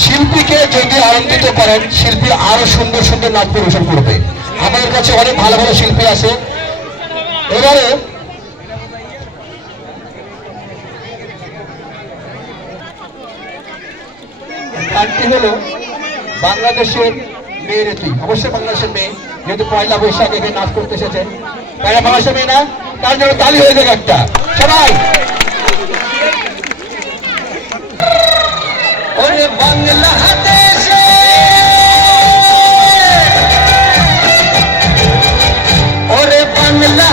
শিল্পীকে যদি আনন্দিত করেন, শিল্পী আরো সুন্দর সুন্দর নাচ পরিবেশন করবে। আমাদের কাছে অনেক ভালো ভালো শিল্পী আছে। এবারে গানটি হলো বাংলাদেশের মেয়ের তুই, অবশ্যই বাংলাদেশের মেয়ে, যেহেতু পয়লা বৈশাখ এখানে নাচ করতে এসেছে। তাই বাংলাদেশের মেয়ে না, তার জন্য তালি হয়ে যাবে একটা সবাই। ওরে বাংলাদেশে ওরে বাংলা